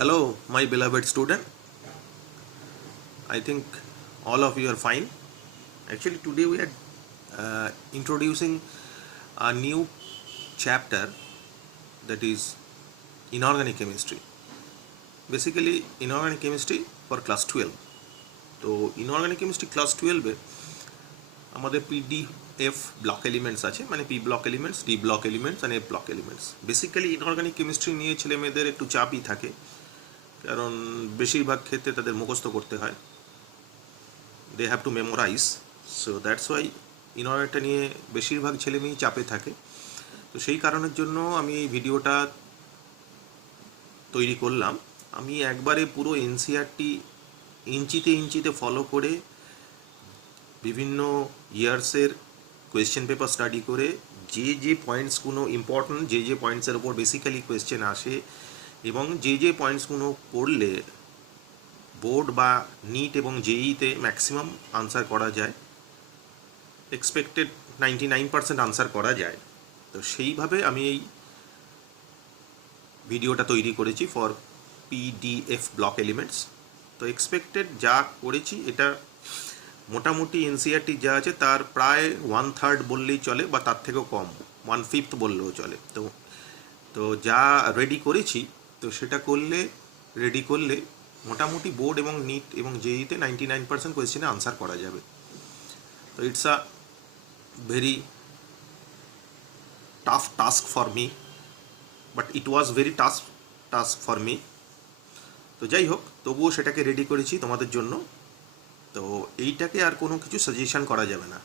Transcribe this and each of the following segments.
Hello, my beloved student. I think all of you are fine. Actually, today we are introducing a new chapter, that is inorganic chemistry. Basically, inorganic chemistry for class 12. তো inorganic chemistry class 12-এ আমাদের PDF block elements আছে, মানে P block elements, D block elements and F block elements. Basically inorganic chemistry নিয়ে ছেলে মেয়েদের একটু চাপই থাকে, কারণ বেশিরভাগ ক্ষেত্রে তাদের মুখস্থ করতে হয়, they have to memorise. So that's why ইনঅর্গানিকটা নিয়ে বেশিরভাগ ছেলে মেয়েই চাপে থাকে। তো সেই কারণের জন্য আমি এই ভিডিওটা তৈরি করলাম। আমি একবারে পুরো এনসিআরটি ইঞ্চিতে ইঞ্চিতে ফলো করে বিভিন্ন ইয়ার্সের কোয়েশ্চেন পেপার স্টাডি করে যে যে পয়েন্টসগুলো ইম্পর্ট্যান্ট, যে যে পয়েন্টসের ওপর বেসিক্যালি কোয়েশ্চেন আসে এবং যে যে পয়েন্টসগুলো পড়লে বোর্ড বা নিট এবং জেইতে ম্যাক্সিমাম আনসার করা যায়, এক্সপেক্টেড 99% আনসার করা যায়, তো সেইভাবে আমি এই ভিডিওটা তৈরি করেছি ফর পিডিএফ ব্লক এলিমেন্টস। তো এক্সপেক্টেড যা করেছি এটা মোটামুটি এনসিআরটি যা আছে তার প্রায় 1/3 বললেই চলে, বা তার থেকেও কম, 1/5 বললেও চলে। তো যা রেডি করেছি, তো সেটা রেডি করলে মোটামুটি বোর্ড এবং নিট এবং জেইতে 99% কোয়েশ্চেনে আনসার করা যাবে। তো it's a very tough task for me, but it was very task for me. তো যাই হোক, তবুও সেটাকে রেডি করেছি তোমাদের জন্য। তো এইটাকে আর কোনো কিছু সাজেশন করা যাবে না,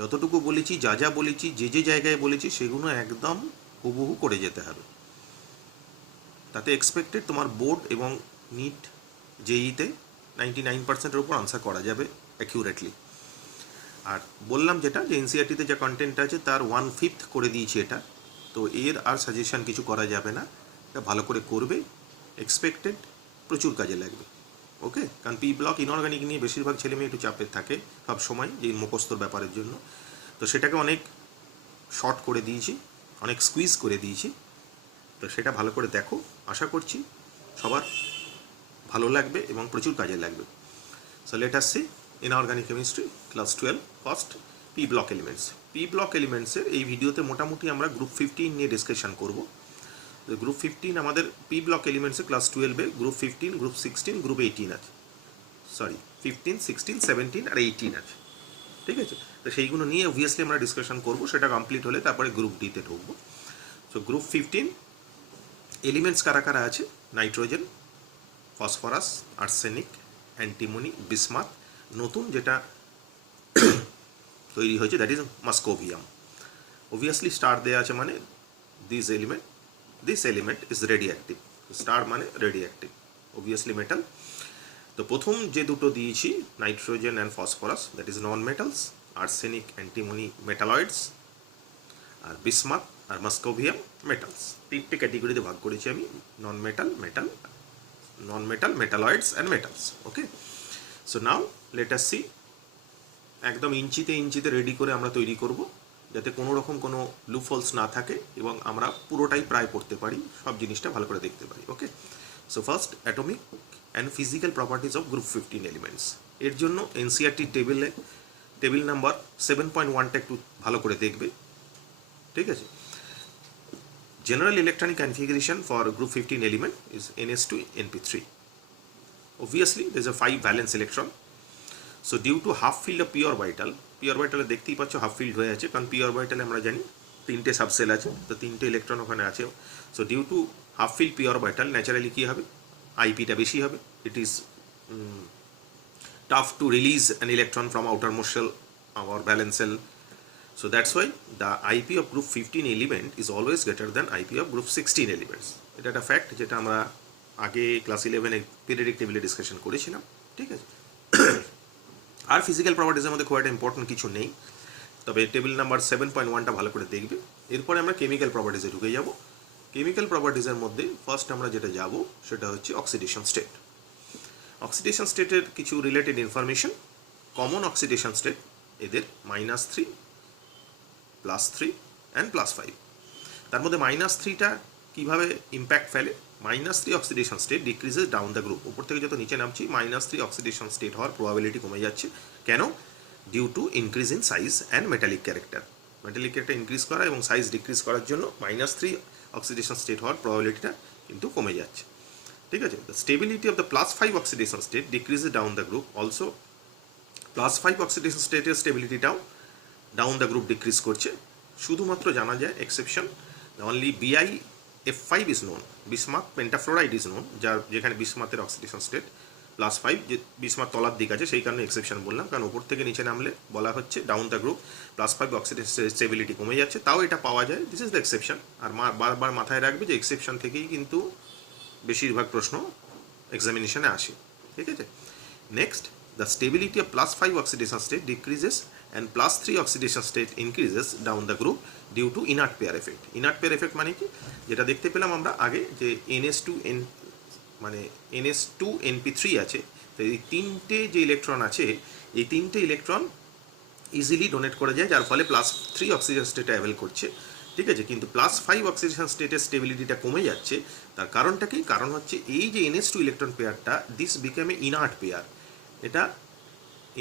যতটুকু বলেছি, যা যা বলেছি, যে যে জায়গায় বলেছি সেগুলো একদম হুবহু করে যেতে হবে। তাতে এক্সপেক্টেড তোমার বোর্ড এবং নিট জেইতে 99%-এর উপর আনসার করা যাবে অ্যাকিউরেটলি। আর বললাম যেটা, যে এনসিআরটিতে যা কন্টেন্ট আছে তার 1/5 করে দিয়েছি এটা। তো এর আর সাজেশন কিছু করা যাবে না, এটা ভালো করে করবে, এক্সপেক্টেড প্রচুর কাজে লাগবে। ওকে, কারণ পি ব্লক ইনঅর্গানিক নিয়ে বেশিরভাগ ছেলেমেয়ে একটু চাপে থাকে সব সময়, যে মুখস্থর ব্যাপারের জন্য। তো সেটাকে অনেক শর্ট করে দিয়েছি, অনেক স্কুইজ করে দিয়েছি। তো সেটা ভালো করে দেখো, আশা করছি সবার ভালো লাগবে এবং প্রচুর কাজে লাগবে। So let us see inorganic chemistry class 12 first P block elements. P block এলিমেন্টসের এই ভিডিওতে মোটামুটি আমরা গ্রুপ 15 নিয়ে ডিসকাশন করব। গ্রুপ 15 আমাদের পি ব্লক এলিমেন্টসে ক্লাস 12-এ গ্রুপ 15, গ্রুপ 16, গ্রুপ 18 আছে, সরি 15, 16, 17 আর 18 আছে, ঠিক আছে? তো সেইগুলো নিয়ে অবভিয়াসলি আমরা ডিসকাশন করব, সেটা কমপ্লিট হলে তারপরে গ্রুপ ডিতে ঢুকবো। সো গ্রুপ 15 এলিমেন্টস কারা কারা আছে: nitrogen, phosphorus, arsenic, antimony, bismuth, নতুন যেটা তৈরি হয়েছে that is moscovium. Obviously star দেওয়া আছে, মানে this element is radioactive. Star মানে রেডিঅ্যাক্টিভ, অবভিয়াসলি মেটাল। তো প্রথম যে দুটো দিয়েছি, nitrogen and phosphorus, that is non metals, arsenic, antimony metalloids, আর বিসমাথ আর মাস্কোভিয়াম মেটালস। তিনটে ক্যাটেগরিতে ভাগ করেছি আমি: non metal, metal, non metal, metalloids and metals. Okay, so now let us see. একদম ইঞ্চিতে ইঞ্চিতে রেডি করে আমরা তৈরি করব, যাতে কোনো রকম কোনো লুপহোলস না থাকে এবং আমরা পুরোটাই প্রায় পড়তে পারি, সব জিনিসটা ভালো করে দেখতে পারি। Okay, so first atomic and physical properties of group 15 elements. এর জন্য এনসিআরটি টেবিল নাম্বার 7.1টা একটু ভালো করে দেখবে, ঠিক আছে? General electronic configuration for group 15 element is ns2 np3. Obviously there is a 5 valence electron. So due to half field of p orbital দেখতেই পাচ্ছ হাফ ফিল্ড হয়ে আছে, কারণ p orbital আমরা জানি তিনটে সাবসেল আছে, তো তিনটে ইলেকট্রন ওখানে আছে। So due to half filled p orbital naturally কী হবে, আইপিটা বেশি হবে। It is tough to release an electron from outermost shell or valence cell. So that's why the IP of group 15 element is always greater than IP of group 16 elements. এটা একটা fact যেটা আমরা আগে ক্লাস 11-এ পিরিয়ডিক টেবিলে discussion করেছিলাম, ঠিক আছে? আর physical প্রপার্টিজের মধ্যে খুব একটা ইম্পর্টেন্ট কিছু নেই, তবে টেবিল নাম্বার 7.1টা ভালো করে দেখবে। এরপরে আমরা কেমিক্যাল প্রপার্টিজে ঢুকে যাব। কেমিক্যাল প্রপার্টিজের মধ্যে ফার্স্ট আমরা যেটা যাব সেটা হচ্ছে অক্সিডেশন স্টেট। অক্সিডেশন স্টেটের কিছু related information. Common oxidation state এদের -3, +3 অ্যান্ড +5। তার মধ্যে -3টা কীভাবে ইম্প্যাক্ট ফেলে -3 oxidation state decreases down the group. উপর থেকে যত নিচে নামছি -3 অক্সিডেশন স্টেট হওয়ার প্রবাবিলিটি কমে যাচ্ছে। কেন? Due to increase in size and metallic character. Metallic character increase করা এবং সাইজ ডিক্রিজ করার জন্য -3 অক্সিডেশন স্টেট হওয়ার প্রবাবিলিটিটা কিন্তু কমে যাচ্ছে। ঠিক আছে? The stability of the +5 oxidation state decreases down the group. Also +5 oxidation স্টেটের স্টেবিলিটিটাও ডাউন দ্য গ্রুপ ডিক্রিজ করছে। শুধুমাত্র জানা যায় exception, only BiF5 is known, bismuth pentafluoride is known, যার যেখানে বিসমাথের অক্সিডেশন স্টেট +5, যে বিসমাথ তলার দিক আছে সেই কারণে এক্সেপশন বললাম, কারণ উপর থেকে নিচে নামলে বলা হচ্ছে down the group +5 oxidation stability কমে যাচ্ছে, তাও এটা পাওয়া যায়। This is the exception. আর বারবার মাথায় রাখবে যে এক্সেপশন থেকেই কিন্তু বেশিরভাগ প্রশ্ন এক্সামিনেশনে আসে। ঠিক আছে? Next, the stability of +5 oxidation state decreases and +3 oxidation state increases down the group due to inert pair effect. inert pair effect মানে কি? যেটা দেখতে পেলাম আমরা আগে যে NS2N মানে NS2NP3 আছে, তো এই তিনটে যে ইলেকট্রন আছে এই তিনটে ইলেকট্রন ইজিলি ডোনেট করে যায়, যার ফলে +3 অক্সিজেন স্টেট অ্যাভেল করছে। ঠিক আছে? কিন্তু +5 অক্সিজেন স্টেটের স্টেবিলিটিটা কমে যাচ্ছে। তার কারণটা কি? কারণ হচ্ছে এই যে NS2 ইলেকট্রন পেয়ারটা, this become a inert pair. এটা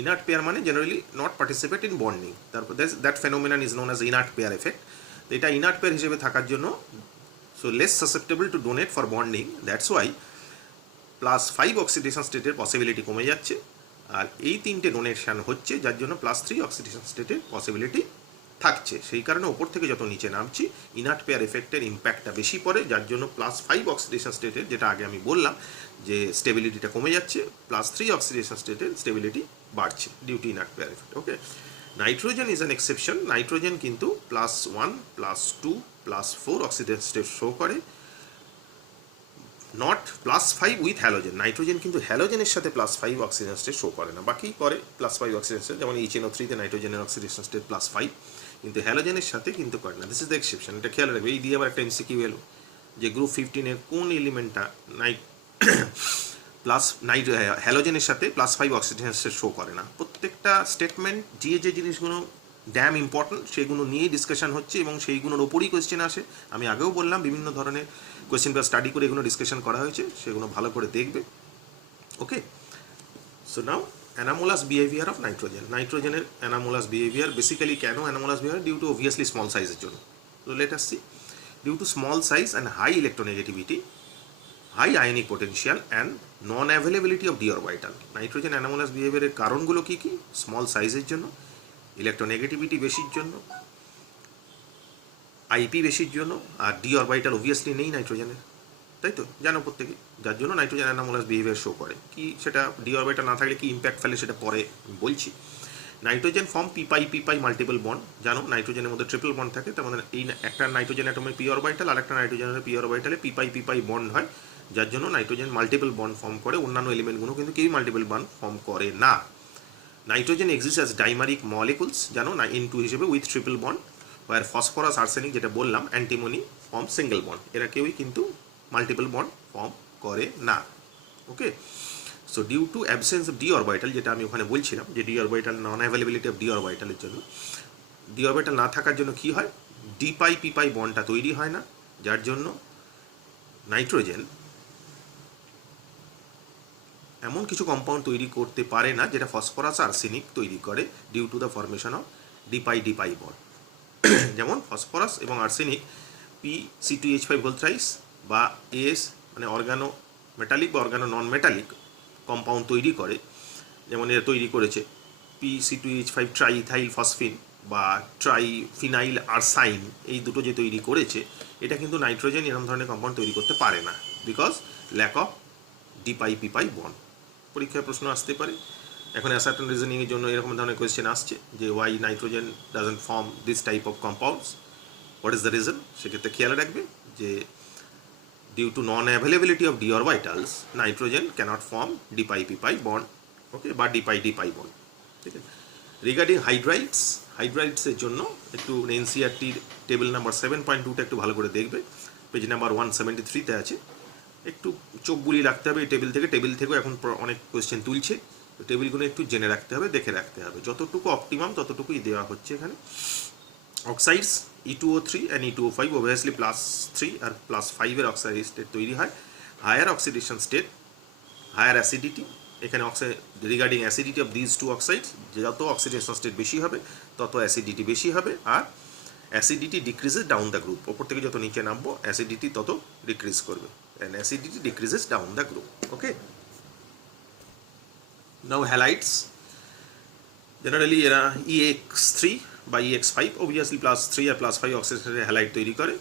ইনার্ট পেয়ার মানে generally not participate in bonding, তারপর that phenomenon is known as inert pair effect. তো এটা ইনার্ট পেয়ার হিসেবে থাকার জন্য so less susceptible to donate for bonding, that's why +5 oxidation স্টেটের possibility কমে যাচ্ছে। আর এই তিনটে ডোনেশন হচ্ছে যার জন্য +3 অক্সিডেশন স্টেটের পসিবিলিটি থাকছে। সেই কারণে ওপর থেকে যত নিচে নামছি ইনার্ট পেয়ার এফেক্টের ইম্প্যাক্টটা বেশি পড়ে, যার জন্য +5 অক্সিডেশন স্টেটের, যেটা আগে আমি বললাম যে স্টেবিলিটিটা কমে যাচ্ছে, +3 অক্সিডেশন স্টেটের স্টেবিলিটি বাড়ছে due to inert pair effect. Okay, nitrogen is an exception. Nitrogen কিন্তু +1, +2, +4 অক্সিডেশন স্টেট শো করে, নট +5 উইথ হ্যালোজেন। নাইট্রোজেন কিন্তু হ্যালোজেনের সাথে +5 অক্সিজেন স্টেট শো করে না, বাকি করে +5 অক্সিজেন স্টেট, যেমন HNO3 তে নাইট্রোজেনের অক্সিডেশন স্টেট +5, কিন্তু হ্যালোজেনের সাথে কিন্তু করে না। দিস ইজ দ্য এক্সেপশন, এটা খেয়াল রাখবে। এই দিয়ে আবার একটা MCQ এলো যে গ্রুপ 15 এর কোন এলিমেন্টটা হ্যালোজেনের সাথে +5 অক্সিজেন স্টেট শো করে না। প্রত্যেকটা স্টেটমেন্ট যে জিনিসগুলো ড্যাম ইম্পর্টেন্ট সেগুলো নিয়েই ডিসকাশন হচ্ছে এবং সেইগুলোর ওপরই কোয়েশ্চেন আসে। আমি আগেও বললাম বিভিন্ন ধরনের কোয়েশ্চেন পেপার স্টাডি করে এগুলো ডিসকাশন করা হয়েছে, সেগুলো ভালো করে দেখবে। Okay, so now anomalous behaviour of nitrogen. নাইট্রোজেনের অ্যানামোলাস বিহেভিয়ার, বেসিক্যালি কেন anomalous behaviour? Due to obviously small সাইজের জন্য। তো let us see. Due to small size and high electronegativity, high ionic potential and non availability of d orbital. Nitrogen anomalous বিহেভিয়ারের কারণগুলো কী কী? Small সাইজের জন্য, electronegativity বেশির জন্য, আইপি বেশির জন্য, আর ডি অরবিটাল অবভিয়াসলি নেই নাইট্রোজেনের, তাই তো জানো প্রত্যেকে, যার জন্য নাইট্রোজেন অ্যানামোলাস বিহেভিয়ার শো করে। কি সেটা ডি অরবিটাল না থাকলে কি ইম্প্যাক্ট ফেলে সেটা পরে বলছি। Nitrogen form p pi multiple bond. জানো নাইট্রোজেনের মধ্যে ট্রিপল বন্ড থাকে, তার মানে এই একটা নাইট্রোজেন অ্যাটমে পি অরবিটাল আর একটা নাইট্রোজেনের পি অরবিটালে পিপাই বন্ড হয়, যার জন্য নাইট্রোজেন মাল্টিপল বন্ড ফর্ম করে। অন্যান্য এলিমেন্টগুলো কিন্তু কেউই মাল্টিপল বন্ড ফর্ম করে না। Nitrogen exist as dimeric molecules, জানো না, N2 হিসেবে with triple bond, where phosphorus arsenic যেটা বললাম অ্যান্টিমনি ফর্ম সিঙ্গেল বন্ড, এরা কেউই কিন্তু মাল্টিপল বন্ড ফর্ম করে না। Okay, so due to absence of d orbital, যেটা আমি ওখানে বলছিলাম যে d orbital, non availability of d অরবিটালের জন্য, ডি অরবিটাল না থাকার জন্য কী হয়? ডিপাই বন্ডটা তৈরি হয় না, যার জন্য নাইট্রোজেন এমন কিছু কম্পাউন্ড তৈরি করতে পারে না যেটা ফসফরাস আর্সেনিক তৈরি করে, due to the formation of D pi bond. যেমন ফসফরাস এবং আর্সেনিক P(C2H5) থ্রাইস বা AS মানে অর্গানো মেটালিক বা অর্গানো নন মেটালিক কম্পাউন্ড তৈরি করে, যেমন এরা তৈরি করেছে P(C2H5) ট্রাইইথাইল ফসফিন বা ট্রাইফিনাইল আরসাইন, এই দুটো যে তৈরি করেছে, এটা কিন্তু নাইট্রোজেন এরকম ধরনের কম্পাউন্ড তৈরি করতে পারে না, because lack of D pi bond. পরীক্ষায় প্রশ্ন আসতে পারে। এখন অ্যাসার্টেন রিজনিংয়ের জন্য এরকম ধরনের কোয়েশ্চেন আসছে যে why nitrogen doesn't form this type of compounds, what is the reason? সেক্ষেত্রে খেয়াল রাখবে যে due to non availability of d orbitals nitrogen cannot form d pi bond, okay, বা ডিপাই বন্ড। ঠিক আছে। রিগার্ডিং হাইড্রাইডসের জন্য একটু এনসিআরটির টেবিল নাম্বার 7.2টা একটু ভালো করে দেখবে, পেজ নাম্বার 173-তে আছে। একটু চোখ বুলিয়ে রাখতে হবে এই টেবিল থেকেও এখন অনেক কোয়েশ্চেন তুলছে, তো টেবিলগুলো একটু জেনে রাখতে হবে, দেখে রাখতে হবে। যতটুকু অপটিমাম ততটুকুই দেওয়া হচ্ছে এখানে। Oxides E2O3 and E2O5 obviously +3 আর +5 অক্সাইড স্টেট তৈরি হয়। Higher oxidation state, higher acidity, এখানে regarding acidity of this two oxides, যত অক্সিডেশন স্টেট বেশি হবে তত অ্যাসিডিটি বেশি হবে, আর acidity decreases down the group, ওপর থেকে যত নিচে নামবো অ্যাসিডিটি তত ডিক্রিজ করবে, and acidity decreases down the group. Okay, now halides generally এরা EX3 বা EX5 অবভিয়াসলি +3 আর +5 অক্সিডেশনের হ্যালাইড তৈরি করে।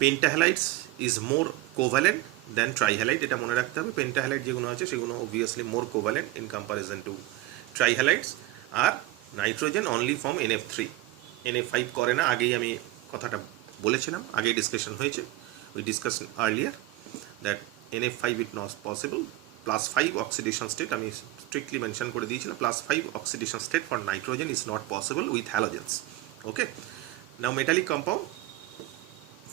পেন্টাহ্যালাইডস ইজ মোর কোভ্যালেন্ট দেন ট্রাইহ্যালাইড, এটা মনে রাখতে হবে। পেন্টাহ্যালাইড যেগুলো আছে সেগুলো obviously more covalent in comparison to trihalides. আর nitrogen only form NF3, NF5 করে না, আগেই আমি কথাটা বলেছিলাম, আগেই ডিসকাশন হয়েছে, we discuss earlier that NF5 it not possible. +5 oxidation state আমি স্ট্রিক্টলি মেনশন করে দিয়েছিলাম, +5 oxidation state for nitrogen is not possible with halogens. Okay, now metallic compound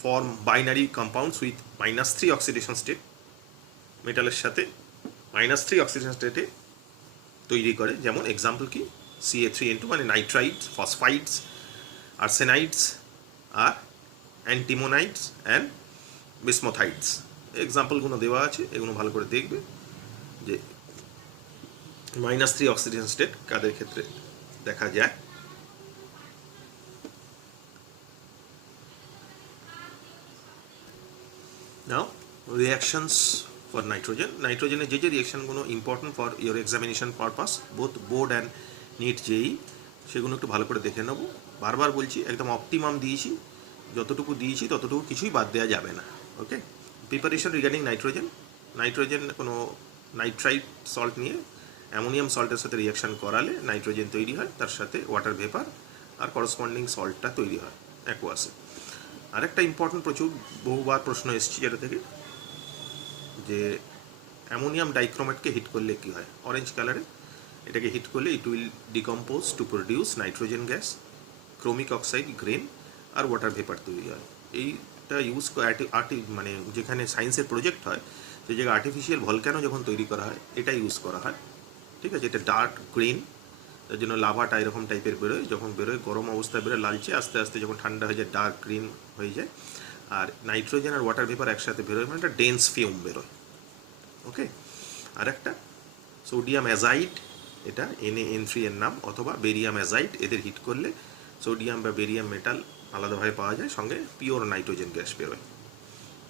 form binary compounds with -3 oxidation state, মেটালের সাথে -3 oxidation স্টেটে তৈরি করে, যেমন example কি Ca3N2 মানে নাইট্রাইডস, ফসফাইডস, আর্সেনাইডস আর অ্যান্টিমোনাইডস অ্যান্ড বিসমোথাইডস। এক্সাম্পলগুলো দেওয়া আছে, এগুলো ভালো করে দেখবে যে -3 অক্সিডেশন স্টেট কাদের ক্ষেত্রে দেখা যায়। Now reactions for nitrogen. নাইট্রোজেনের যে রিয়াকশনগুলো important for your examination purpose both board and NEET যেই, সেগুলো একটু ভালো করে দেখে নেবো। বারবার বলছি একদম অপটিমাম দিয়েছি, যতটুকু দিয়েছি ততটুকু কিছুই বাদ দেওয়া যাবে না। ওকে, প্রিপারেশন রিগার্ডিং নাইট্রোজেন। নাইট্রোজেন কোনো নাইট্রাইট সল্ট নিয়ে অ্যামোনিয়াম সল্টের সাথে রিয়াকশান করালে নাইট্রোজেন তৈরি হয়, তার সাথে ওয়াটার ভেপার আর করসপন্ডিং সল্টটা তৈরি হয় অ্যাকোয়াসে। আরেকটা ইম্পর্টেন্ট প্রচুর বহুবার প্রশ্ন এসেছে যেটা থেকে, যে অ্যামোনিয়াম ডাইক্রোমেটকে হিট করলে কী হয়, অরেঞ্জ কালারে এটাকে হিট করলে it will decompose to produce nitrogen gas, chromic oxide green আর ওয়াটার ভেপার তৈরি হয়। এইটা ইউজ মানে যেখানে সায়েন্সের প্রজেক্ট হয় সেই জায়গায় আর্টিফিশিয়াল ভলক্যানো যখন তৈরি করা হয় এটা ইউজ করা হয়। ঠিক আছে, এটা ডার্ক গ্রিন, তার জন্য লাভাটা এরকম টাইপের বেরোয়, যখন বেরোয় গরম অবস্থায় বেরোয় লালচে, আস্তে আস্তে যখন ঠান্ডা হয়ে যায় ডার্ক গ্রিন হয়ে যায়, আর নাইট্রোজেন আর ওয়াটার ভেপার একসাথে বেরোয় মানে একটা ডেন্স ফিউম বেরোয়। ওকে, আর একটা সোডিয়াম অ্যাজাইড, এটা NaN3 এর নাম, অথবা বেরিয়াম অ্যাজাইড, এদের হিট করলে সোডিয়াম বা বেরিয়াম মেটাল আলাদাভাবে পাওয়া যায়, সঙ্গে পিওর নাইট্রোজেন গ্যাস বেরোয়।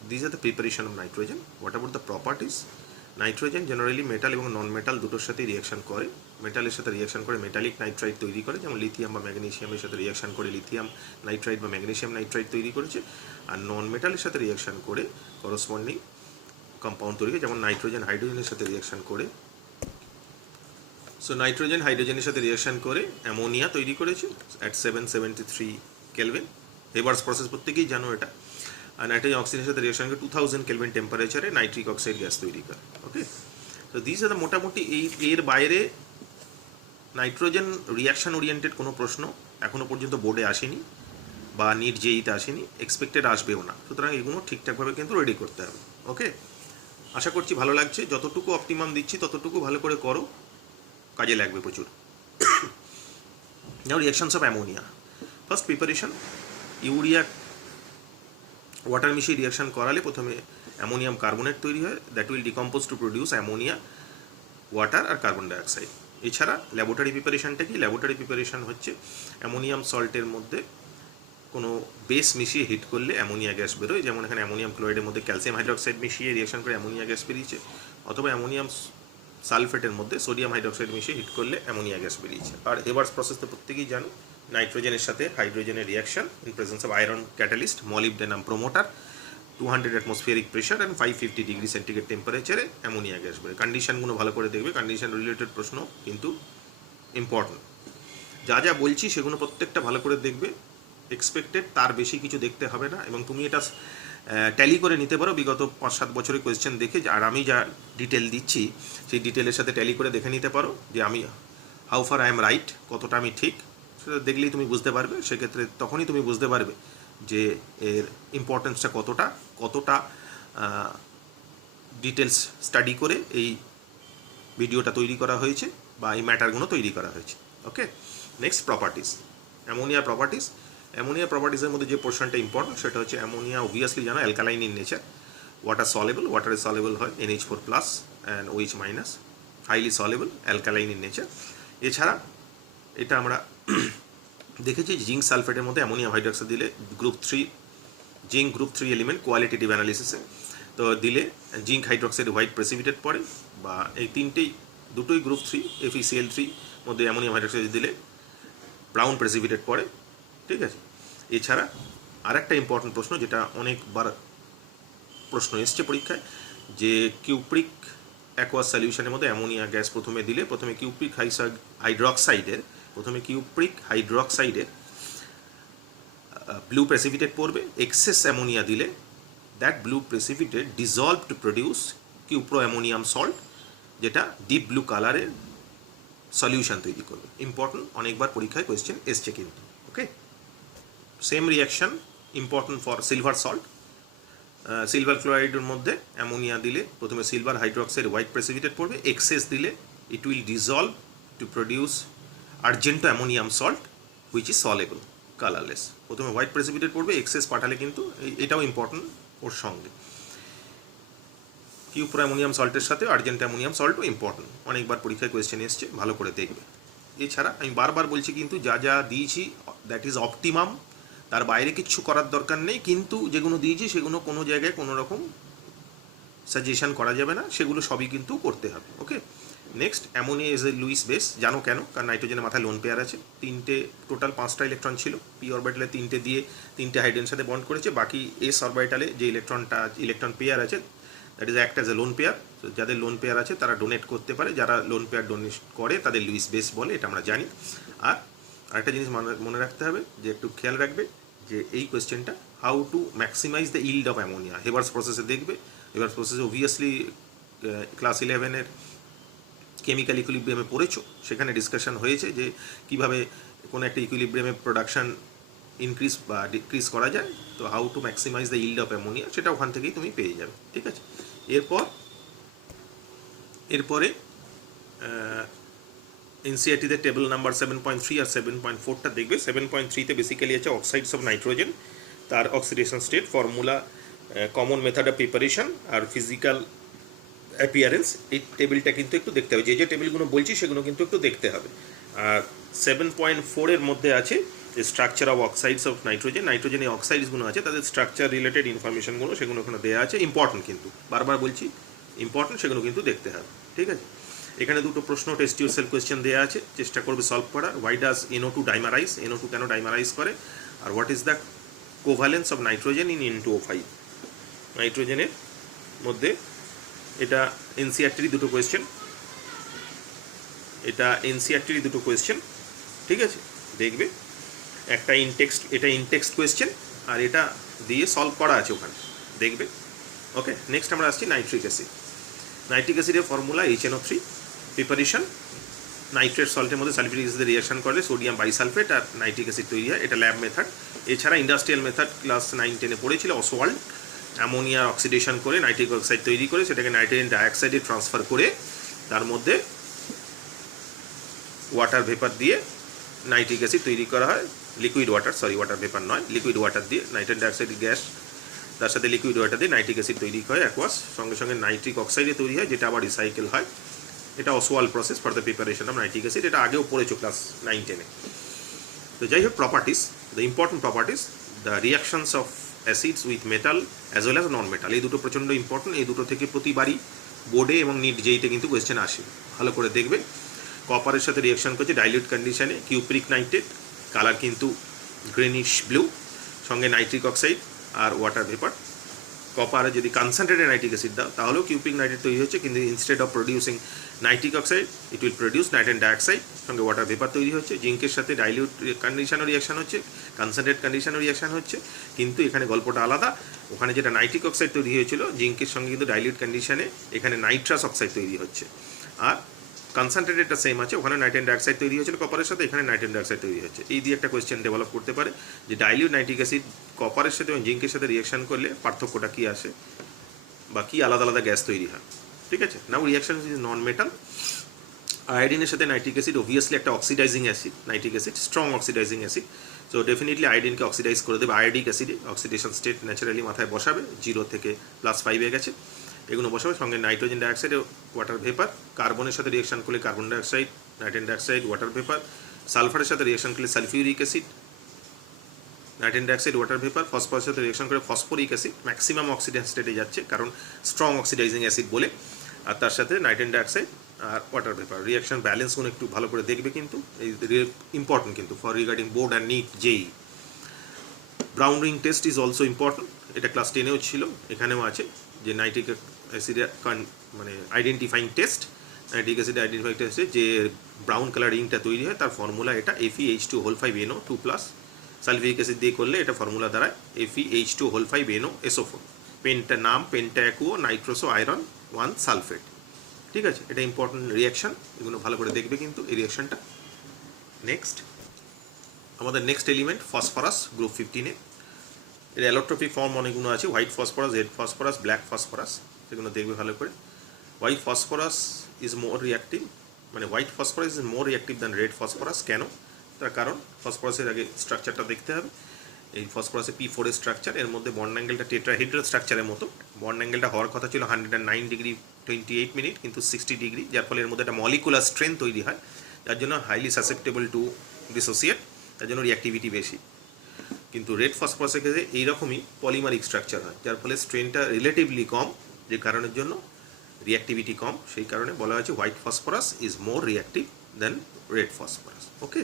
This are the preparation of nitrogen. What about the properties? Nitrogen generally metal এবং নন মেটাল দুটোর সাথে রিয়াকশন করে। মেটালের সাথে রিয়াকশন করে মেটালিক নাইট্রাইড তৈরি করে, যেমন লিথিয়াম বা ম্যাগনেসিয়ামের সাথে রিয়াকশন করে লিথিয়াম নাইট্রাইড বা ম্যাগনেসিয়াম নাইট্রাইড তৈরি করেছে। আর নন মেটালের সাথে রিয়াকশন করে করসপন্ডিং কম্পাউন্ড তৈরি করে, যেমন নাইট্রোজেন হাইড্রোজেনের সাথে রিয়াকশন করে। সো নাইট্রোজেন হাইড্রোজেনের সাথে রিয়াকশন করে অ্যামোনিয়া তৈরি করেছে অ্যাট 773 কেলভিন। হেবার্স প্রসেস প্রত্যেকেই জানো এটা। আর নাইট্রোজেন অক্সিজেনের সাথে রিয়াকশন করে 2000 কেলভিন টেম্পারেচারে নাইট্রিক অক্সাইড গ্যাস তৈরি করে। ওকে, তো দিস আর মোটামুটি এর বাইরে নাইট্রোজেন রিয়াকশন ওরিয়েন্টেড কোনো প্রশ্ন এখনও পর্যন্ত বোর্ডে আসেনি বা নিট জেইতে আসেনি, এক্সপেক্টেড আসবেও না। সুতরাং এগুলো ঠিকঠাকভাবে কিন্তু রেডি করতে হবে। ওকে, আশা করছি ভালো লাগছে, যতটুকু অপটিমাম দিচ্ছি ততটুকু ভালো করে করো, কাজে লাগবে প্রচুর। Now reactions of ammonia. First preparation, urea water মিশিয়ে রিয়াকশন করালে প্রথমে অ্যামোনিয়াম কার্বনেট তৈরি হয়, that will decompose to produce ammonia, water আর কার্বন ডাইঅক্সাইড। এছাড়া ল্যাবরেটরি প্রিপারেশনটা কি? ল্যাবরেটরি প্রিপারেশন হচ্ছে অ্যামোনিয়াম সল্টের মধ্যে কোনো বেস মিশিয়ে হিট করলে অ্যামোনিয়া গ্যাস বেরোয়, যেমন এখানে অ্যামোনিয়াম ক্লোরাইডের মধ্যে ক্যালসিয়াম হাইড্রোক্সাইড মিশিয়ে রিয়াকশন করে অ্যামোনিয়া গ্যাস বেরিয়েছে, অথবা অ্যামোনিয়াম সালফেটের মধ্যে সোডিয়াম হাইড্রোক্সাইড মিশিয়ে হিট করলে অ্যামোনিয়া গ্যাস বেরিয়েছে। আর হেবার্স প্রসেস তো প্রত্যেকেই জানো, নাইট্রোজেনের সাথে হাইড্রোজেনের reaction in presence of iron catalyst, molybdenum promoter, 200 atmospheric pressure and 550 degree centigrade টেম্পারেচারে অ্যামোনিয়া গ্যাস বেরোয়। কন্ডিশনগুলো ভালো করে দেখবে, কন্ডিশন রিলেটেড প্রশ্ন কিন্তু ইম্পর্টেন্ট। যা যা বলছি সেগুলো প্রত্যেকটা ভালো করে দেখবে, এক্সপেক্টেড তার বেশি কিছু দেখতে হবে না, এবং তুমি এটা ট্যালি করে নিতে পারো বিগত 5-7 বছরের কোয়েশ্চেন দেখে। আর আমি যা ডিটেল দিচ্ছি সেই ডিটেলের সাথে ট্যালি করে দেখে নিতে পারো যে আমি how far I am right, কতটা আমি ঠিক, সেটা দেখলেই তুমি বুঝতে পারবে। সেক্ষেত্রে তখনই তুমি বুঝতে পারবে যে এর ইম্পর্টেন্সটা কতটা ডিটেলস স্টাডি করে এই ভিডিওটা তৈরি করা হয়েছে বা এই ম্যাটারগুলো তৈরি করা হয়েছে। Okay, next properties, ammonia properties. অ্যামোনিয়া প্রপার্টিসের মধ্যে যে পোর্শনটা ইম্পর্টেন্ট সেটা হচ্ছে অ্যামোনিয়া অবভিয়াসলি জানো alkaline in nature, water soluble, ওয়াটারে সলেবল হয় NH4 plus and OH minus, highly soluble, alkaline in nature. এছাড়া এটা আমরা দেখেছি জিঙ্ক সালফেটের মধ্যে অ্যামোনিয়াম হাইড্রক্সাইড দিলে group 3 zinc group 3 element qualitative অ্যানালিসিসে তো দিলে জিঙ্ক হাইড্রক্সাইড হোয়াইট প্রেসিপিটেট পড়ে, বা এই দুটোই গ্রুপ 3 FeCl3 মধ্যে অ্যামোনিয়াম হাইড্রক্সাইড দিলে ব্রাউন প্রেসিপিটেট পড়ে, ঠিক আছে। এছাড়া আরেকটা ইম্পর্টেন্ট প্রশ্ন যেটা অনেকবার প্রশ্ন এসছে পরীক্ষায়, যে কিউপ্রিক অ্যাকোয়াস সলিউশনের মধ্যে অ্যামোনিয়া গ্যাস প্রথমে কিউপ্রিক হাইড্রক্সাইডের ব্লু প্রেসিপিটেট পড়বে, এক্সেস অ্যামোনিয়া দিলে that blue precipitate dissolve to produce cupro ammonium salt, যেটা ডিপ ব্লু কালারের সলিউশন তৈরি করবে। ইম্পর্টেন্ট, অনেকবার পরীক্ষায় কোয়েশ্চেন এসছে কিন্তু। Okay, same reaction important for silver salt. Silver ক্লোরাইডের মধ্যে অ্যামোনিয়া দিলে প্রথমে সিলভার হাইড্রক্সাইড হোয়াইট প্রেসিপিটেট পড়বে, এক্সেস দিলে it will dissolve to produce argento ammonium salt which is soluble, colourless. প্রথমে হোয়াইট প্রেসিপিটেট পড়বে, এক্সেস পাঠালে কিন্তু এটাও ইম্পর্টেন্ট ওর সঙ্গে। কিউপ্রো অ্যামোনিয়াম সল্টের সাথে আর্জেন্ট অ্যামোনিয়াম সল্টও ইম্পর্টেন্ট, অনেকবার পরীক্ষায় কোয়েশ্চেন এসছে, ভালো করে দেখবে। এছাড়া আমি বারবার বলছি কিন্তু যা যা দিয়েছি দ্যাট ইজ অপটিমাম, তার বাইরে কিচ্ছু করার দরকার নেই, কিন্তু যেগুলো দিয়েছি সেগুলো কোনো জায়গায় কোনো রকম সাজেশন করা যাবে না, সেগুলো সবই কিন্তু করতে হবে। Okay, next, ammonia is a Lewis base, জানো কেন? কারণ নাইট্রোজেনের মাথায় লোন পেয়ার আছে, টোটাল 5টা ইলেকট্রন ছিল, পি অরবিটালে 3টে দিয়ে 3টে হাইড্রোজেনের সাথে বন্ড করেছে, বাকি এস অরবিটালে যে ইলেকট্রন পেয়ার আছে that is act as a lone pair. যাদের লোন পেয়ার আছে তারা ডোনেট করতে পারে, যারা লোন পেয়ার ডোনেট করে তাদের লুইস বেস বলে, এটা আমরা জানি। আর আরেকটা জিনিস মনে রাখতে হবে, যে একটু খেয়াল রাখবে যে এই কোয়েশ্চেনটা how to maximise the yield of ammonia Haber's প্রসেসে দেখবে। হেবার্স প্রসেসে অবভিয়াসলি ক্লাস 11-এর কেমিক্যাল ইকুইলিব্রিয়ামে পড়েছো, সেখানে ডিসকাশন হয়েছে যে কিভাবে কোনো একটা ইকুইলিব্রিয়ামে প্রোডাকশন ইনক্রিজ বা ডিক্রিজ করা যায়, তো how to maximise the yield of ammonia সেটা ওখান থেকেই তুমি পেয়ে যাবে, ঠিক আছে। এরপরে এনসিআরটিতে টেবিল নাম্বার 7.3 আর 7.4টা দেখবে। 7.3তে বেসিক্যালি আছে অক্সাইডস অফ নাইট্রোজেন, তার oxidation state, formula, common method of preparation আর ফিজিক্যাল অ্যাপিয়ারেন্স। এই টেবিলটা কিন্তু একটু দেখতে হবে, যে টেবিলগুলো বলছি সেগুলো কিন্তু একটু দেখতে হবে। আর 7.4-এর মধ্যে আছে structure of oxides of nitrogen, নাইট্রোজেনের অক্সাইডসগুলো আছে, তাদের স্ট্রাকচার রিলেটেড ইনফরমেশনগুলো সেগুলো ওখানে দেওয়া আছে, ইম্পর্টেন্ট কিন্তু, বারবার বলছি ইম্পর্টেন্ট, সেগুলো কিন্তু দেখতে হবে, ঠিক আছে। এখানে দুটো প্রশ্ন টেস্ট ইউরসেল কোয়েশ্চেন দেওয়া আছে, চেষ্টা করবে সলভ করার। হোয়াই ডাজ NO2 ডাইমারাইজ, NO2 কেন ডাইমারাইজ করে, আর what is the covalence of nitrogen in N2O5, নাইট্রোজেনের মধ্যে। এটা এনসিআরটির দুটো কোয়েশ্চেন, ঠিক আছে, দেখবে। একটা ইনটেক্সট, এটা ইনটেক্সট কোয়েশ্চেন, আর এটা দিয়ে সলভ করা আছে ওখানে, দেখবে। ওকে, নেক্সট আমরা আসছি নাইট্রিক অ্যাসিড। নাইট্রিক অ্যাসিডের ফর্মুলা HNO3, প্রিপারেশন নাইট্রেট সল্টের মধ্যে সালফিউরিক অ্যাসিডে রিঅ্যাকশন করলে সোডিয়াম বাইসালফেট আর নাইট্রিক অ্যাসিড তৈরি হয়, এটা ল্যাব মেথড। এছাড়া ইন্ডাস্ট্রিয়াল মেথড ক্লাস 9-10-এ পড়েছিল, অসওয়াল্ড। অ্যামোনিয়া অক্সিডেশন করে নাইট্রিক অক্সাইড তৈরি করে সেটাকে নাইট্রোজেন ডাইঅক্সাইডে ট্রান্সফার করে তার মধ্যে ওয়াটার ভেপার দিয়ে নাইট্রিক অ্যাসিড তৈরি করা হয়, লিকুইড ওয়াটার, ওয়াটার ভেপার নয়, লিকুইড ওয়াটার দিয়ে নাইট্রোজেন ডাইঅক্সাইড গ্যাস, তার সাথে লিকুইড ওয়াটার দিয়ে নাইট্রিক অ্যাসিড তৈরি হয় অ্যাকোয়াস, সঙ্গে সঙ্গে নাইট্রিক অক্সাইডে তৈরি হয়, যেটা আবার রিসাইকেল হয়। এটা Oswald process for the preparation of nitric acid, এটা আগেও পড়েছো ক্লাস 9-10-এ। তো যাই হোক, properties, the important properties, the reactions of acids with metal as well as non metal, এই দুটো প্রচণ্ড ইম্পর্টেন্ট। এই দুটো থেকে প্রতিবারই বোর্ডে এবং নিট যেইতে কিন্তু কোয়েশ্চেন আসে, ভালো করে দেখবে। কপারের সাথে রিয়াকশন করছে ডাইলিউট কন্ডিশনে, কিউপ্রিক নাইট্রেট, কালার কিন্তু গ্রিনিশ ব্লু, সঙ্গে নাইট্রিক অক্সাইড আর ওয়াটার ভেপার। কপারে যদি কনসেন্ট্রেটেড নাইট্রিক অ্যাসিড দাও তাহলেও কিউপ্রিক নাইট্রেট তৈরি হচ্ছে, কিন্তু instead of producing nitric oxide it will produce nitrogen dioxide, সঙ্গে ওয়াটার ভেপার তৈরি হচ্ছে। জিঙ্কের সাথে ডাইলিউট কন্ডিশনও রিয়াকশন হচ্ছে, কনসেন্ট্রেট কন্ডিশনও রিয়াকশন হচ্ছে, কিন্তু এখানে গল্পটা আলাদা। ওখানে যেটা নাইট্রিক অক্সাইড তৈরি হয়েছিল জিঙ্কের সঙ্গে, কিন্তু ডাইলিউট কন্ডিশনে এখানে নাইট্রাস অক্সাইড তৈরি হচ্ছে। আর কনসেন্ট্রেটেডটা সেম আছে, ওখানে নাইট্রোজেন ডাইঅক্সাইড তৈরি হয়েছিল কপারের সাথে, এখানে নাইট্রোজেন ডাইঅক্সাইড তৈরি হচ্ছে। এই দিয়ে একটা কোয়েশ্চেন ডেভেলপ করতে পারে যে ডাইলিউট নাইট্রিক অ্যাসিড কপারের সাথে এবং জিঙ্কের সাথে রিয়াকশন করলে পার্থক্যটা কী আসে, বা কী আলাদা আলাদা গ্যাস তৈরি হয়, ঠিক আছে। Now reaction is non metal. আয়োডিনের সাথে নাইট্রিক অ্যাসিড অবভিয়াসলি একটা oxidising acid, nitric acid strong oxidising acid, so definitely আয়োডিনকে অক্সিডাইজ করে দেবে আয়োডিক অ্যাসিডে, অক্সিডেশন স্টেট ন্যাচারালি মাথায় বসাবে, 0 থেকে +5 গেছে, এগুলো বসাবে, সঙ্গে নাইট্রোজেন ডাইঅক্সাইড, ওয়াটার ভেপার, কার্বনের সাথে রিয়েকশন করলে carbon dioxide, nitrogen dioxide, water vapour, সালফারের সাথে রিয়েকশন করলে sulphuric acid, nitrogen dioxide, water vapour, ফসফরাসের সাথে রিয়েকশন করে ফসফরিক অ্যাসিড, ম্যাক্সিমাম অক্সিডেন্ট স্টেটে যাচ্ছে কারণ স্ট্রং অক্সিডাইজিং অ্যাসিড বলে, আর তার সাথে নাইট্রোজেন ডাইঅক্সাইড আর ওয়াটার ভেপার। রিয়াকশন ব্যালেন্সগুলো একটু ভালো করে দেখবে, কিন্তু এই ইম্পর্টেন্ট কিন্তু for regarding board and NEET JEE. Brown ring test is also important, এটা ক্লাস 10-এও ছিল, এখানেও আছে, যে নাইট্রিক অ্যাসিড মানে identifying test, nitric acid identifying টেস্টে যে ব্রাউন কালার রিংটা তৈরি হয় তার ফর্মুলা এটা FeH2O5NO2+, সালফিউরিক অ্যাসিড দিয়ে করলে এটা ফর্মুলা দ্বারা FeH2O5NO পেনটা নাম পেন্টাঅ্যাকুও নাইট্রোসো আয়রন 1 সালফেট। ঠিক আছে, এটা ইম্পর্টেন্ট রিয়াকশন, এগুলো ভালো করে দেখবে কিন্তু এই রিয়াকশনটা। নেক্সট আমাদের নেক্সট এলিমেন্ট ফসফরাস, গ্রুপ 15-এ। এর অ্যালোট্রপিক ফর্ম অনেকগুলো আছে, white phosphorus, red phosphorus, black phosphorus, সেগুলো দেখবে ভালো করে। White phosphorus is more reactive, মানে white phosphorus is more reactive than red phosphorus. কেন? তার কারণ ফসফরাসের আগে স্ট্রাকচারটা দেখতে হবে। এই ফসফরাসে P4 এর স্ট্রাকচার, এর মধ্যে বন্ড অ্যাঙ্গেলটা টেট্রাহেড্রাল স্ট্রাকচারের মতো, বন্ড অ্যাঙ্গেলটা হওয়ার কথা ছিল 109 ডিগ্রি 28 মিনিট, কিন্তু 60 ডিগ্রি, যার ফলে এর মধ্যে একটা মলিকুলার স্ট্রেংথ তৈরি হয়, যার জন্য হাইলি সাসেপ্টেবল টু ডিসোসিয়েট, তার জন্য রিঅ্যাক্টিভিটি বেশি। কিন্তু রেড ফসফরাসের ক্ষেত্রে এইরকমই পলিমারিক স্ট্রাকচার হয়, যার ফলে স্ট্রেনটা রিলেটিভলি কম, যে কারণের জন্য রিঅ্যাক্টিভিটি কম, সেই কারণে বলা হয়েছে white phosphorus is more reactive then red phosphorus. Okay,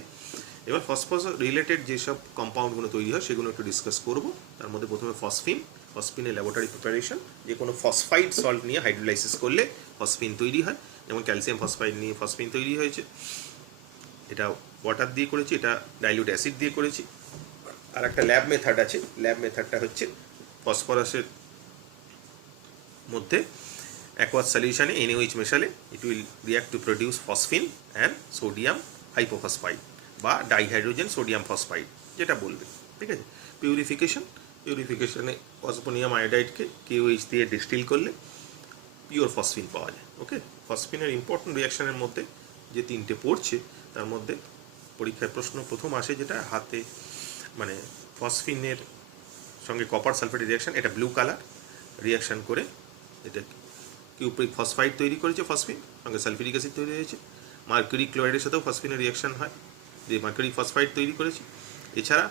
এবার ফসফরাস রিলেটেড যেসব কম্পাউন্ডগুলো তৈরি হয় সেগুলো একটু ডিসকাস করব। তার মধ্যে প্রথমে ফসফিন, ফসফিনের ল্যাবরেটরি প্রিপারেশন, যে কোনো ফসফাইড সল্ট নিয়ে হাইড্রোলাইসিস করলে ফসফিন তৈরি হয়, যেমন ক্যালসিয়াম ফসফাইড নিয়ে ফসফিন তৈরি হয়েছে, এটা ওয়াটার দিয়ে করেছি, এটা ডাইলিউট অ্যাসিড দিয়ে করেছি। আর একটা ল্যাব মেথড আছে, ল্যাব মেথডটা হচ্ছে ফসফরাসের মধ্যে অ্যাকোয়াস সলিউশনে NaOH মেশালে it will react to produce phosphine and sodium hypophosphide বা ডাইহাইড্রোজেন সোডিয়াম ফসফাইড, যেটা বলবে। ঠিক আছে, পিউরিফিকেশনে অসমোনিয়াম আয়োডাইডকে KOH দিয়ে ডিস্টিল করলে পিওর ফসফিন পাওয়া যায়। ওকে, ফসফিনের ইম্পর্টেন্ট রিয়াকশনের মধ্যে যে 3টে পড়ছে, তার মধ্যে পরীক্ষায় প্রশ্ন প্রথম আসে যেটা হাতে, মানে ফসফিনের সঙ্গে কপার সালফেটের রিয়াকশন, এটা ব্লু কালার রিয়াকশন করে এটা কিউপ্রিক ফসফাইড তৈরি করেছে, ফসফিন সঙ্গে সালফিউরিক অ্যাসিড তৈরি হয়েছে। মার্কুরি ক্লোরাইডের সাথেও ফসফিনের রিয়াকশন হয়, যে মার্কুরি ফসফাইড তৈরি করেছে। এছাড়া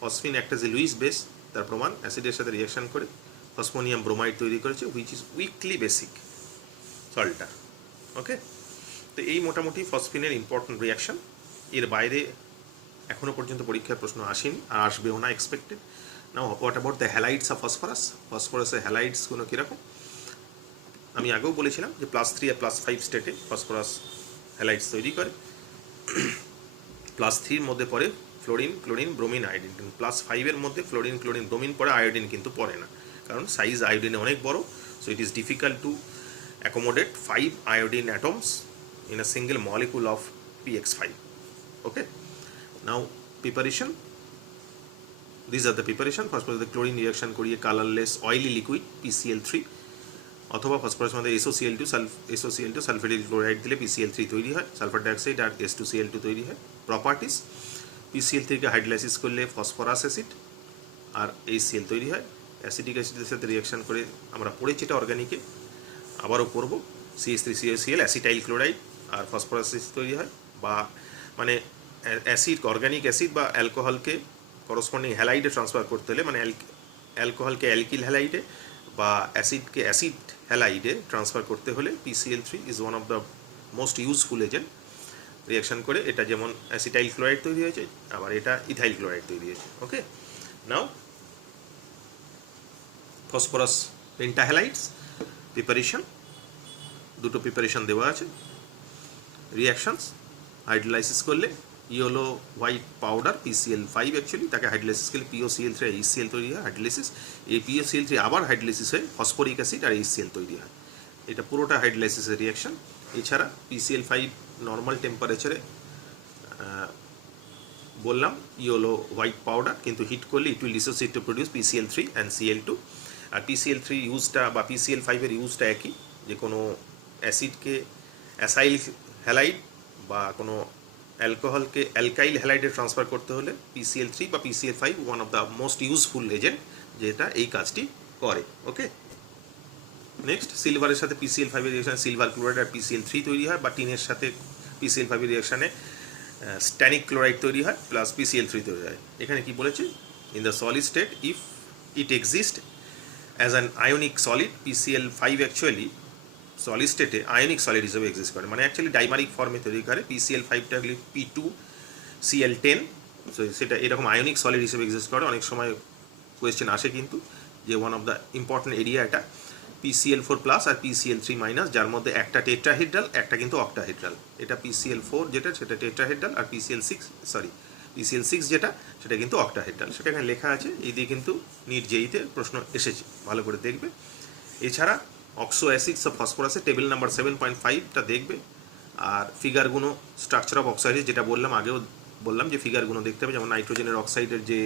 ফসফিন একটা যে লুইস বেস, তার প্রমাণ অ্যাসিডের সাথে রিয়াকশন করে ফসফোনিয়াম ব্রোমাইড তৈরি করেছে, হুইচ ইজ উইকলি বেসিক সল্টটা। ওকে, তো এই মোটামুটি ফসফিনের ইম্পর্টেন্ট রিয়াকশন। এর বাইরে এখনও পর্যন্ত পরীক্ষার প্রশ্ন আসেনি, আর আসবেও না expected. Now what about the halides of phosphorus, ফসফরাসের হ্যালাইডসগুলো কীরকম? আমি আগেও বলেছিলাম যে +3 আর +5 স্টেটে ফসফরাস হ্যালাইডস তৈরি করে। +3 মধ্যে পড়ে ফ্লোরিন, ক্লোরিন, ব্রোমিন, আয়োডিন, কিন্তু +5 মধ্যে ফ্লোরিন, ক্লোরিন, ব্রোমিন পড়ে, আয়োডিন কিন্তু পড়ে না, কারণ সাইজ আয়োডিনে অনেক বড়। So it is difficult to accommodate 5 iodine atoms in a single molecule of PX5. Okay, now preparation, these are the preparation. Phosphorus the chlorine reaction করিয়ে কালারলেস অয়েলি লিকুইড PCl3, অথবা phosphorus মধ্যে SOCl2 সালফেটিক chloride দিলে PCl3 তৈরি হয়, sulphur dioxide আর S2Cl2 তৈরি হয়। Properties, PCl3 কে hydrolysis করলে phosphorus acid আর HCl তৈরি হয়। অ্যাসিডিক অ্যাসিডের সাথে রিয়াকশন করে আমরা পড়েছি এটা অর্গানিকে, আবারও পড়ব, CH3COCl অ্যাসিটাইল ক্লোরাইড আর ফসফরাস তৈরি হয়, বা মানে অ্যাসিড, অর্গানিক অ্যাসিড বা অ্যালকোহলকে করসপন্ডিং হ্যালাইডে ট্রান্সফার করতে হলে, মানে অ্যালকোহলকে অ্যালকিল হ্যালাইডে বা অ্যাসিডকে অ্যাসিড হ্যালাইডে ট্রান্সফার করতে হলে PCl3 is one of the most useful agent. Reaction করে এটা যেমন অ্যাসিটাইল ক্লোরাইড তৈরি হয়েছে, আবার এটা ইথাইল ক্লোরাইড তৈরি হয়েছে। ওকে, নাও ফসফরাস পেন্টাহ্যালাইডস প্রিপারেশন, দুটো প্রিপারেশন দেওয়া আছে। রিয়াকশনস, হাইড্রোলাইসিস করলে yellow white powder PCl5 actually, তাকে হাইড্রোলাইসিস করলে POCl3 আর HCl তৈরি হয়, হাইড্রোলাইসিস। এই POCl3 আবার হাইড্রোলাইসিস হয়ে ফসফরিক অ্যাসিড আর HCl তৈরি হয়, এটা পুরোটা হাইড্রোলাইসিসের রিয়াকশন। এছাড়া PCl5 নর্মাল টেম্পারেচারে বললাম ইয়েলো হোয়াইট পাউডার, কিন্তু হিট করলে it will dissociate to produce PCl3 and Cl2। আর PCl3 ইউজটা বা PCl5 এর ইউজটা একই, যে কোনো অ্যাসিডকে অ্যাসাইল হ্যালাইড বা কোনো অ্যালকোহলকে অ্যালকাইল হ্যালাইডে ট্রান্সফার করতে হলে PCl3 বা PCl5 one of the most useful agent যেটা এই কাজটি করে। ওকে, নেক্সট সিলভারের সাথে PCl5 এর রিয়াকশানে সিলভার ক্লোরাইড আর PCl3 তৈরি হয়, বা টিনের সাথে PCl5 এর রিয়াকশানে স্ট্যানিক ক্লোরাইড তৈরি হয় প্লাস PCl3 তৈরি হয়। এখানে কি বলেছে, in the solid state if it exist as an ionic solid, PCl5 actually solid স্টেটে আয়োনিক সলিড হিসেবে এক্সিস্ট করে, মানে অ্যাকচুয়ালি ডাইমারিক ফর্মে তৈরি করে। PCl5টা P2Cl10, সো সেটা এরকম আয়োনিক সলিড হিসেবে এক্সিস্ট করে। অনেক সময় কোয়েশ্চেন আসে কিন্তু যে one of the important area এটা PCl4 প্লাস আর PCl3 মাইনাস, যার মধ্যে একটা টেট্রাহেড্রাল, একটা কিন্তু অক্টাহেড্রাল। এটা PCl4 যেটা সেটা টেট্রাহেড্রাল, আর PCl6 যেটা সেটা কিন্তু অক্টাহেড্রাল। সেটা এখানে লেখা আছে, এই দিয়ে কিন্তু নিট জেইতে প্রশ্ন এসেছে, ভালো করে দেখবে। এছাড়া অক্সো অ্যাসিডস অফ ফসফরাসের টেবিল নাম্বার 7.5টা দেখবে, আর ফিগারগুলো স্ট্রাকচার অফ অক্সাইড যেটা বললাম, আগেও বললাম যে ফিগারগুলো দেখতে হবে, যেমন নাইট্রোজেনের অক্সাইডের যে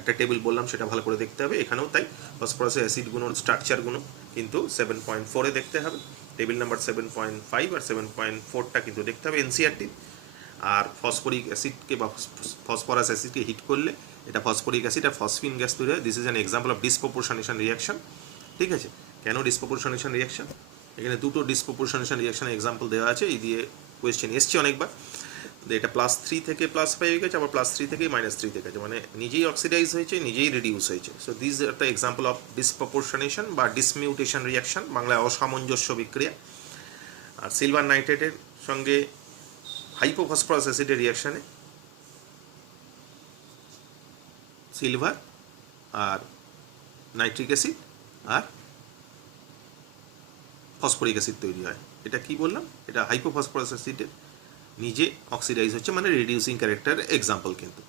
একটা টেবিল বললাম সেটা ভালো করে দেখতে হবে। এখানেও তাই, ফসফরাসের অ্যাসিডগুলোর স্ট্রাকচারগুলো কিন্তু 7.4-এ দেখতে হবে, টেবিল নাম্বার 7.5 আর 7.4টা কিন্তু দেখতে হবে এনসিআরটি। আর ফসফরিক অ্যাসিডকে বা ফসফরাস অ্যাসিডকে হিট করলে এটা ফসফরিক অ্যাসিড আর ফসফিন গ্যাস তৈরি হয়। This is an example of disproportionation reaction. ঠিক আছে, কেন ডিসপ্রপোর্শনেশন রিয়াকশন? এখানে দুটো ডিসপ্রপোর্শনেশন রিয়াকশনের এক্সাম্পল দেওয়া আছে, এই দিয়ে কোয়েশ্চেন এসছে অনেকবার। এটা +3 থেকে +5 হয়ে গেছে, আবার +3 থেকে -3 থেকে গেছে, মানে নিজেই অক্সিডাইজ হয়েছে, নিজেই রিডিউস হয়েছে। So this are the example of disproportionation বা ডিসমিউটেশন রিয়াকশন, বাংলায় অসামঞ্জস্য বিক্রিয়া। আর সিলভার নাইট্রেটের সঙ্গে হাইপোফসফরাস অ্যাসিডের রিয়াকশানে সিলভার আর নাইট্রিক অ্যাসিড আর ফসফরিক অ্যাসিড তৈরি হয়। এটা কি বললাম, এটা হাইপোফসফরাস অ্যাসিডের নিজে অক্সিডাইজ হচ্ছে, মানে রিডিউসিং ক্যারেক্টার এক্সাম্পল। কিন্তু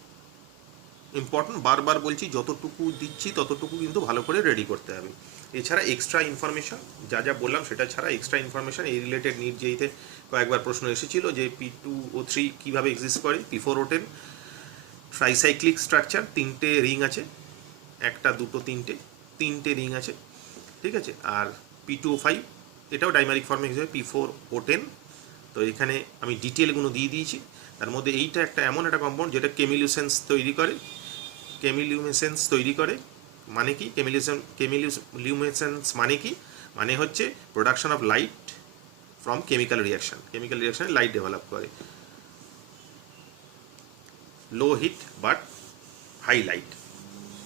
ইম্পর্টেন্ট, বারবার বলছি, যতটুকু দিচ্ছি ততটুকু কিন্তু ভালো করে রেডি করতে হবে। এছাড়া এক্সট্রা ইনফরমেশন যা যা বললাম সেটা ছাড়া এক্সট্রা ইনফরমেশন এই রিলেটেড নিট যেইতে কয়েকবার প্রশ্ন এসেছিল যে P2O3 কীভাবে এক্সিস্ট করে, P4O10 ট্রাইসাইক্লিক স্ট্রাকচার, 3টে রিং আছে, একটা দুটো তিনটে রিং আছে। ঠিক আছে, আর P2O5 এটাও ডাইমারিক ফর্মে হিসেবে P4O10। তো এখানে আমি ডিটেলগুলো দিয়ে দিয়েছি। তার মধ্যে এইটা একটা এমন একটা কম্পাউন্ড যেটা কেমিলিউসেন্স তৈরি করে। কেমিলিউমিনেসেন্স তৈরি করে মানে কি, কেমিলিউমিনেসেন্স মানে কি, মানে হচ্ছে production of light from chemical reaction. Chemical রিয়াকশানে লাইট ডেভেলপ করে, low heat but high light.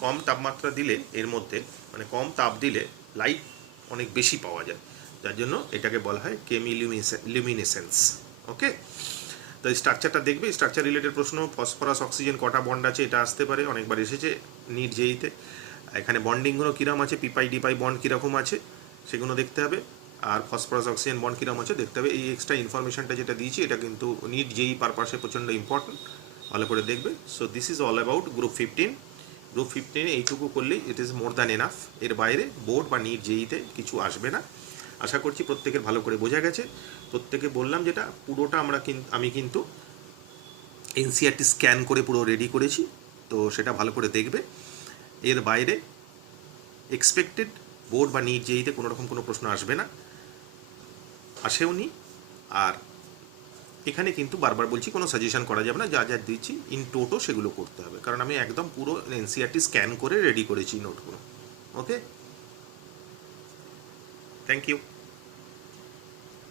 কম তাপমাত্রা দিলে এর মধ্যে, মানে কম তাপ দিলে লাইট অনেক বেশি পাওয়া যায়, যার জন্য এটাকে বলা হয় কেমিলিউমিনেসেন্স। ওকে, তো এই স্ট্রাকচারটা দেখবে, স্ট্রাকচার রিলেটেড প্রশ্ন, ফসফরাস অক্সিজেন কটা বন্ড আছে এটা আসতে পারে, অনেকবার এসেছে নিট জেইতে। এখানে বন্ডিংগুলো কীরকম আছে, পিপাই ডিপাই বন্ড কীরকম আছে সেগুলো দেখতে হবে, আর ফসফরাস অক্সিজেন বন্ড কীরকম আছে দেখতে হবে। এই এক্সট্রা ইনফরমেশনটা যেটা দিয়েছি এটা কিন্তু নিট জেই পারপাসে প্রচণ্ড ইম্পর্টেন্ট, ভালো করে দেখবে। So this is all about group 15। Group 15 এইটুকু করলেই it is more than enough. এর বাইরে বোর্ড বা নিট জেইতে কিছু আসবে না। আশা করছি প্রত্যেকের ভালো করে বোঝা গেছে। প্রত্যেকে বললাম যেটা পুরোটা আমি কিন্তু এনসিআরটি স্ক্যান করে পুরো রেডি করেছি, তো সেটা ভালো করে দেখবে। এর বাইরে এক্সপেক্টেড বোর্ড বা নিট জেইতে কোনো রকম কোনো প্রশ্ন আসবে না, আসেও নি। আর এখানে কিন্তু বারবার বলছি কোনো সাজেশন করা যাবে না, যা যা দিচ্ছি ইন টোটো সেগুলো করতে হবে, কারণ আমি একদম পুরো এনসিআরটি স্ক্যান করে রেডি করেছি নোটগুলো। ওকে, থ্যাংক ইউ।